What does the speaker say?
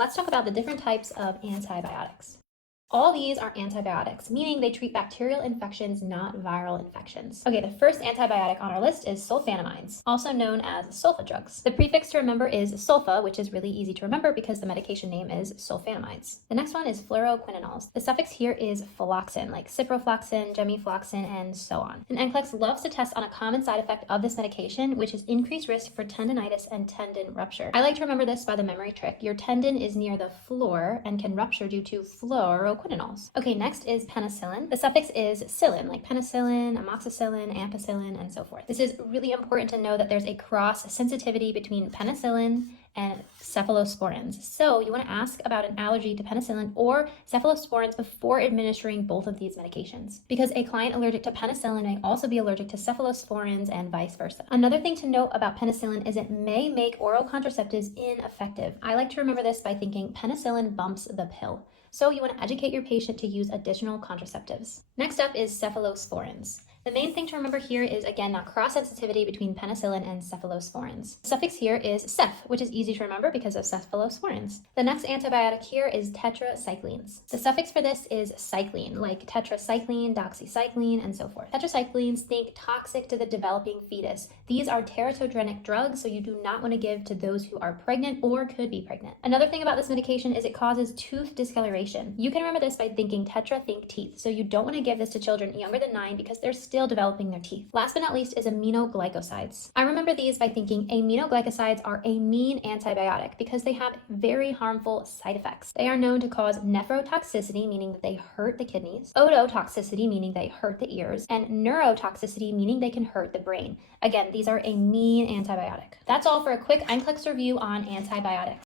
Let's talk about the different types of antibiotics. All these are antibiotics, meaning they treat bacterial infections, not viral infections. Okay, the first antibiotic on our list is sulfonamides, also known as sulfa drugs. The prefix to remember is sulfa, which is really easy to remember because the medication name is sulfonamides. The next one is fluoroquinones. The suffix here is fluoxin, like ciprofloxacin, gemifloxacin, and so on. And NCLEX loves to test on a common side effect of this medication, which is increased risk for tendinitis and tendon rupture. I like to remember this by the memory trick. Your tendon is near the floor and can rupture due to fluoroquinones. Okay, next is penicillin. The suffix is -cillin, like penicillin, amoxicillin, ampicillin, and so forth. This is really important to know that there's a cross sensitivity between penicillin and cephalosporins. So you want to ask about an allergy to penicillin or cephalosporins before administering both of these medications, because a client allergic to penicillin may also be allergic to cephalosporins and vice versa. Another thing to note about penicillin is it may make oral contraceptives ineffective. I like to remember this by thinking penicillin bumps the pill. So you want to educate your patient to use additional contraceptives. Next up is cephalosporins. The main thing to remember here is, again, that cross-sensitivity between penicillin and cephalosporins. The suffix here is ceph, which is easy to remember because of cephalosporins. The next antibiotic here is tetracyclines. The suffix for this is cycline, like tetracycline, doxycycline, and so forth. Tetracyclines, think toxic to the developing fetus. These are teratogenic drugs, so you do not want to give to those who are pregnant or could be pregnant. Another thing about this medication is it causes tooth discoloration. You can remember this by thinking tetra, think teeth, so you don't want to give this to children younger than 9 because they're still developing their teeth. Last but not least is aminoglycosides. I remember these by thinking aminoglycosides are a mean antibiotic because they have very harmful side effects. They are known to cause nephrotoxicity, meaning that they hurt the kidneys, ototoxicity, meaning they hurt the ears, and neurotoxicity, meaning they can hurt the brain. Again, these are a mean antibiotic. That's all for a quick NCLEX review on antibiotics.